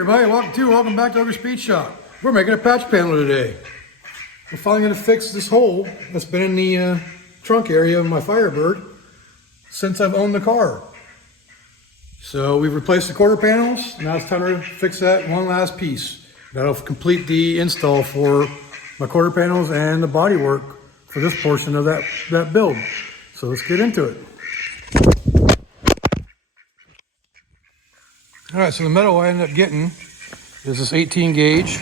Everybody, welcome back to Ogre Speed Shop. We're making a patch panel today. We're finally going to fix this hole that's been in the trunk area of my Firebird since I've owned the car. So we've replaced the quarter panels. Now it's time to fix that one last piece. That'll complete the install for my quarter panels and the body work for this portion of that build. So let's get into it. All right, so the metal I ended up getting is this 18 gauge,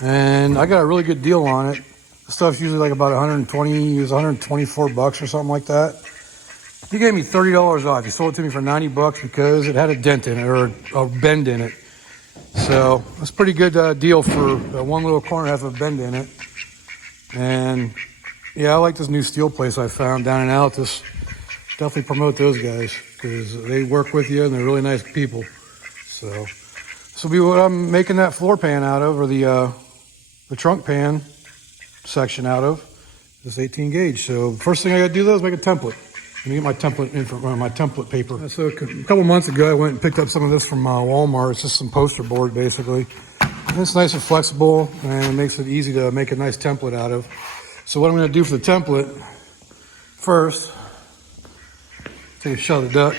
and I got a really good deal on it. The stuff's usually like about 120, it was 124 bucks or something like that. He gave me $30 off. He sold it to me for 90 bucks because it had a dent in it, or a bend in it. So that's a pretty good deal for one little corner has a bend in it. And yeah, I like this new steel place I found down in Altus. Definitely promote those guys because they work with you and they're really nice people. So this will be what I'm making that floor pan out of, or the trunk pan section out of, this 18 gauge. So first thing I got to do though is make a template. Let me get my template my template paper. So a couple months ago, I went and picked up some of this from Walmart. It's just some poster board basically. And it's nice and flexible and it makes it easy to make a nice template out of. So what I'm going to do for the template, first, take a shot of the duck.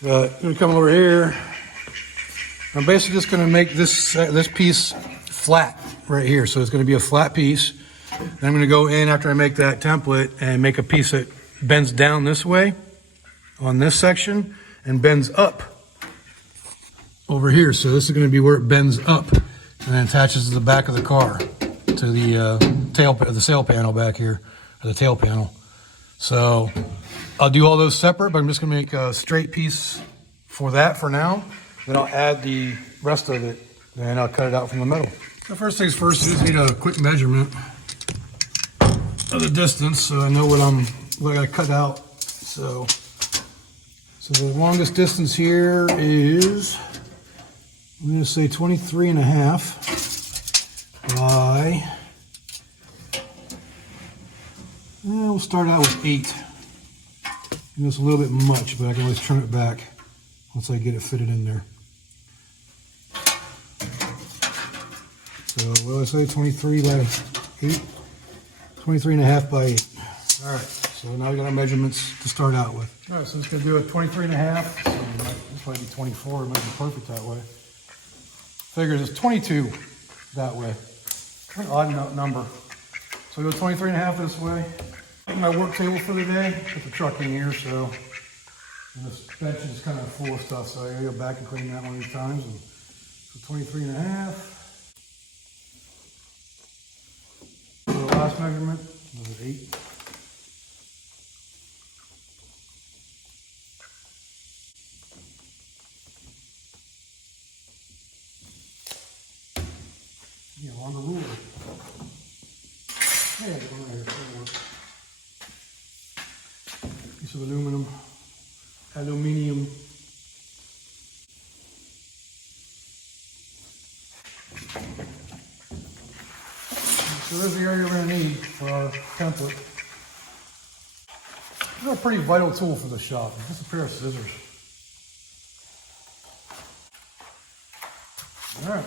But I'm going to come over here. I'm basically just going to make this piece flat right here. So it's going to be a flat piece. Then I'm going to go in after I make that template and make a piece that bends down this way on this section and bends up over here. So this is going to be where it bends up and then attaches to the back of the car, to the sail panel back here, or the tail panel. So I'll do all those separate, but I'm just going to make a straight piece for that for now. Then I'll add the rest of it and I'll cut it out from the metal. So first things first, I just need a quick measurement of the distance so I know what I got to cut out. So the longest distance here is, I'm going to say 23 and a half by, we'll start out with 8. And it's a little bit much, but I can always trim it back once I get it fitted in there. So what do I say, 23 by 8? 23 and a half by 8. All right, so now we got our measurements to start out with. All right, so it's going to do a 23 and a half. So this might be 24, it might be perfect that way. Figures it's 22 that way. An odd number. So we go 23 and a half this way. My work table for the day, put the truck in here, so this bench is kind of full of stuff, so I gotta go back and clean that one of these times. And so 23 and a half. So the last measurement was 8. Yeah, longer ruler. Yeah, right here. Piece of aluminum. So there's the area we're going to need for our template. This is a pretty vital tool for the shop. It's just a pair of scissors. All right,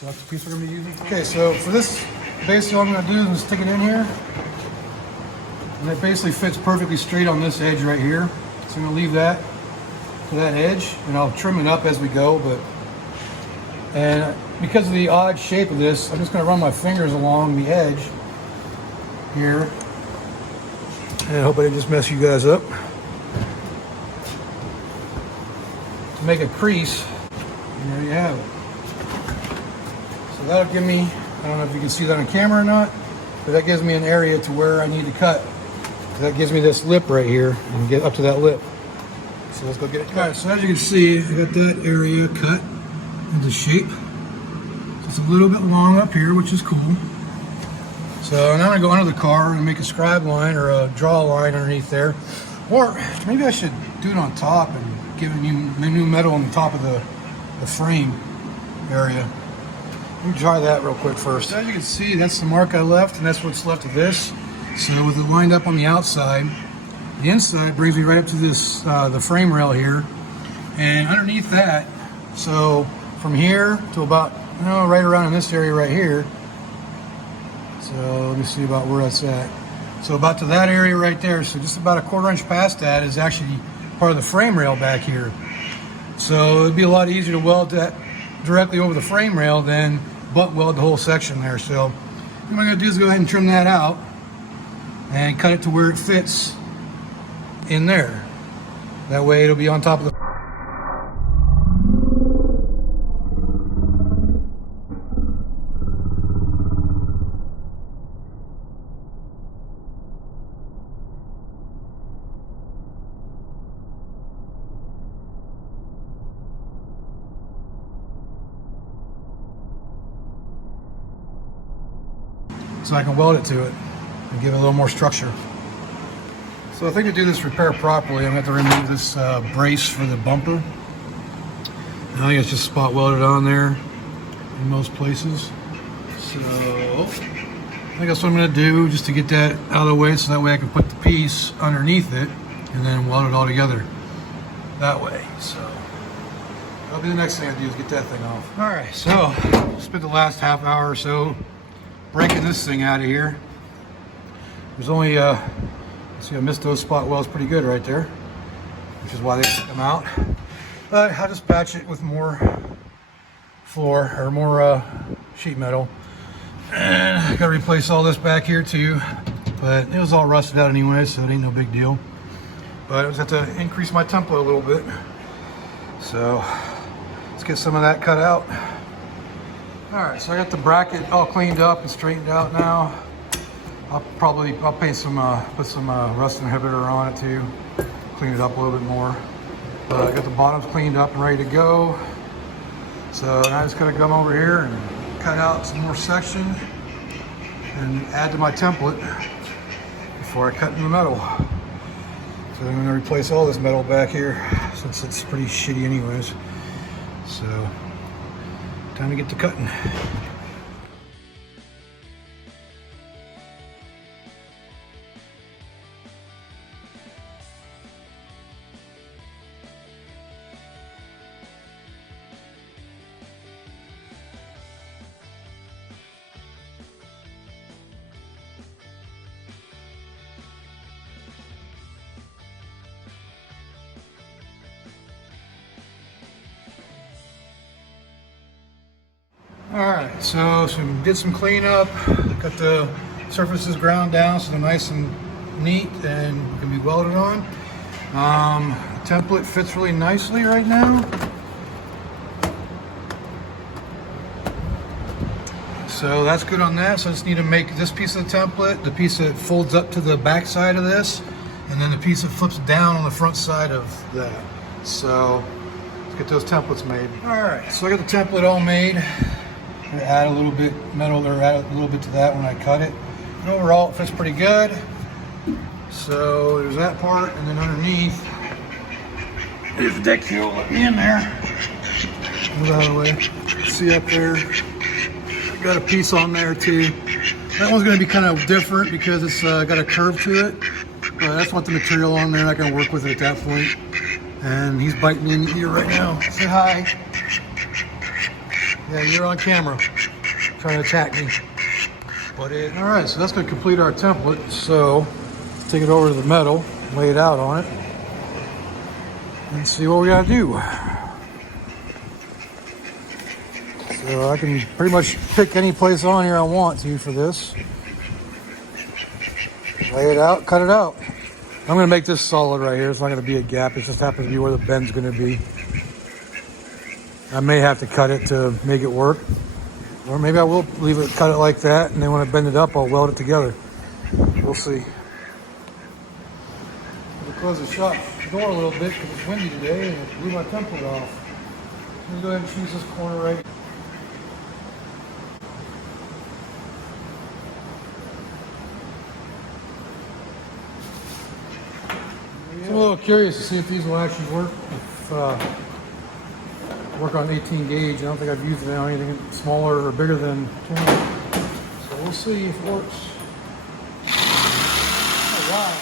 so that's the piece we're going to be using. Okay, so for this, basically all I'm going to do is stick it in here. And it basically fits perfectly straight on this edge right here. So I'm going to leave that to that edge, and I'll trim it up as we go. And because of the odd shape of this, I'm just going to run my fingers along the edge here. And I hope I didn't just mess you guys up. To make a crease, and there you have it. So that'll give me, I don't know if you can see that on camera or not, but that gives me an area to where I need to cut. That gives me this lip right here, and get up to that lip. So let's go get it cut. All right, so as you can see, I got that area cut into shape. So it's a little bit long up here, which is cool. So now I'm gonna go under the car and make a scribe line or draw a line underneath there. Or maybe I should do it on top and give it new metal on the top of the frame area. Let me try that real quick first. As you can see, that's the mark I left, and that's what's left of this. So with it lined up on the outside, the inside brings me right up to this the frame rail here, and underneath that, so from here to about, right around in this area right here. So let me see about where that's at. So about to that area right there. So just about a 1/4 inch past that is actually part of the frame rail back here. So it'd be a lot easier to weld that directly over the frame rail than butt weld the whole section there. So what I'm gonna do is go ahead and trim that out and cut it to where it fits in there. That way it'll be on top of the so I can weld it to it and give it a little more structure. So I think to do this repair properly, I'm going to have to remove this brace for the bumper. I think it's just spot welded on there in most places. So I think that's what I'm going to do, just to get that out of the way, so that way I can put the piece underneath it and then weld it all together that way. So that'll be the next thing I do, is get that thing off. All right, so spent the last half hour or so breaking this thing out of here. There's only see, I missed those spot welds pretty good right there, which is why they took them out. But I'll just patch it with more floor, or more sheet metal. And I gotta replace all this back here too, but it was all rusted out anyway, so it ain't no big deal. But I just have to increase my tempo a little bit. So let's get some of that cut out. All right, so I got the bracket all cleaned up and straightened out now. I'll paint some, put some rust inhibitor on it too, clean it up a little bit more. But I got the bottoms cleaned up and ready to go. So now I just gotta come over here and cut out some more section and add to my template before I cut in the metal. So I'm gonna replace all this metal back here since it's pretty shitty anyways. So time to get to cutting. Alright, so did some cleanup, got the surfaces ground down so they're nice and neat and can be welded on. The template fits really nicely right now. So that's good on that. So I just need to make this piece of the template, the piece that folds up to the back side of this, and then the piece that flips down on the front side of that. So let's get those templates made. Alright, so I got the template all made. Add a little bit metal, or add a little bit to that when I cut it. And overall, it fits pretty good. So there's that part, and then underneath, there's the deck heel. Let me in there. Move out of the way. See up there? Got a piece on there too. That one's going to be kind of different because it's got a curve to it. But that's what the material on there. Not going to work with it at that point. And he's biting me in the ear right now. Say hi. Yeah, you're on camera, trying to attack me. But all right, so that's going to complete our template. So let's take it over to the metal, lay it out on it, and see what we got to do. So I can pretty much pick any place on here I want to for this. Lay it out, cut it out. I'm going to make this solid right here. It's not going to be a gap. It just happens to be where the bend's going to be. I may have to cut it to make it work. Or maybe I will leave it, cut it like that, and then when I bend it up, I'll weld it together. We'll see. I'll close the shop door a little bit because it's windy today and it blew my template off. Let me go ahead and choose this corner right. I'm a little curious to see if these will actually work. Work on 18 gauge. I don't think I've used it on anything smaller or bigger than 20. So we'll see if it works. Oh, wow.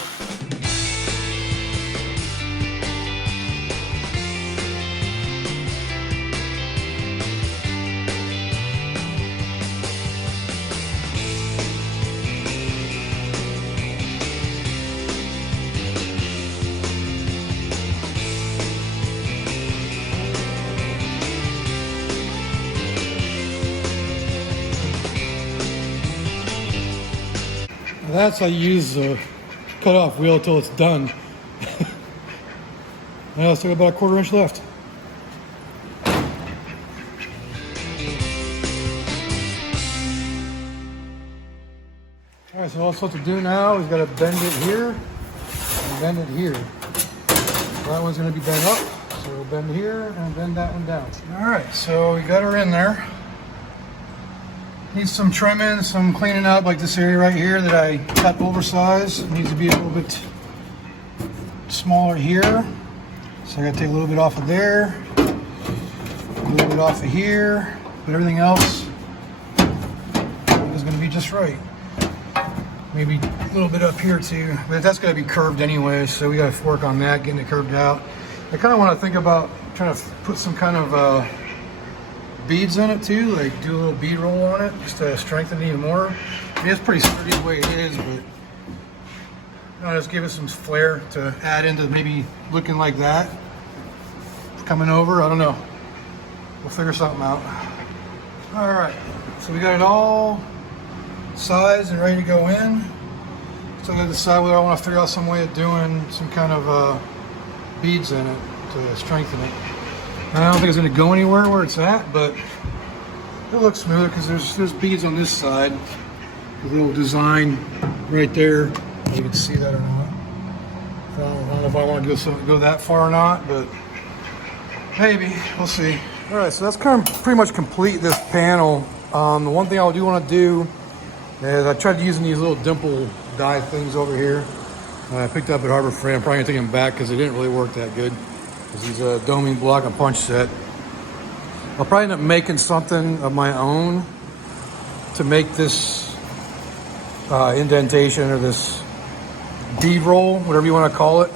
That's how you use the cutoff wheel until it's done. I still got about a 1/4 inch left. All right, so all it's left to do now is got to bend it here and bend it here. So that one's going to be bent up, so we'll bend here and bend that one down. All right, so we got her in there. Needs some trimming, some cleaning up, like this area right here that I cut oversized. It needs to be a little bit smaller here. So I got to take a little bit off of there, a little bit off of here, but everything else is going to be just right. Maybe a little bit up here too, but that's going to be curved anyway, so we got to work on that, getting it curved out. I kind of want to think about trying to put some kind of beads in it too, like do a little bead roll on it, just to strengthen it even more. I mean, it's pretty sturdy the way it is, but I'll just give it some flair to add into maybe looking like that. Coming over, I don't know. We'll figure something out. All right, so we got it all sized and ready to go in. Still got to decide whether I want to figure out some way of doing some kind of beads in it to strengthen it. I don't think it's going to go anywhere where it's at, but it looks smoother because there's beads on this side. A little design right there. You can see that or not. I don't know if I want to go that far or not, but maybe. We'll see. All right, so that's kind of pretty much complete this panel. The one thing I do want to do is I tried using these little dimple die things over here. I picked up at Harbor Freight. I'm probably going to take them back because they didn't really work that good. This is a doming block and punch set. I'll probably end up making something of my own to make this indentation or this bead roll, whatever you want to call it.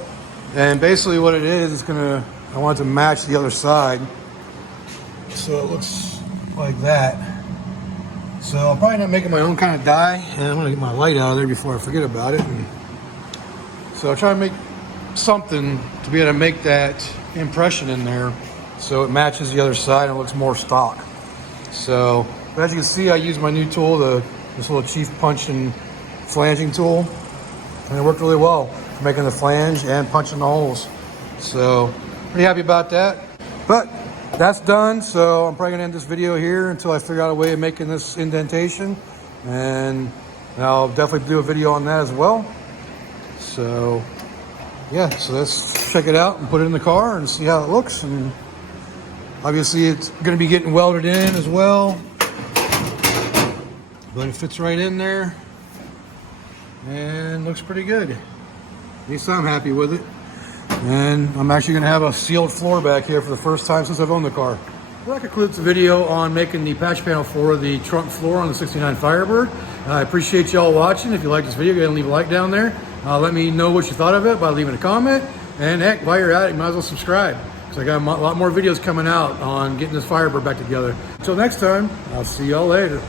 And basically what it is, I want it to match the other side. So it looks like that. So I'll probably end up making my own kind of die. And I'm going to get my light out of there before I forget about it. And so I'll try to make something to be able to make that impression in there so it matches the other side and looks more stock. So, but as you can see, I used my new tool, this little Chief punch and flanging tool, and it worked really well for making the flange and punching the holes. So pretty happy about that. But that's done, so I'm probably gonna end this video here until I figure out a way of making this indentation, and I'll definitely do a video on that as well. So yeah, so let's check it out and put it in the car and see how it looks. And obviously it's going to be getting welded in as well, but it fits right in there and looks pretty good. At least I'm happy with it. And I'm actually going to have a sealed floor back here for the first time since I've owned the car. Well, that concludes the video on making the patch panel for the trunk floor on the 69 Firebird. I appreciate y'all watching. If you like this video, go ahead and leave a like down there. Let me know what you thought of it by leaving a comment. And heck, while you're at it, you might as well subscribe, because I got a lot more videos coming out on getting this Firebird back together. Until next time, I'll see y'all later.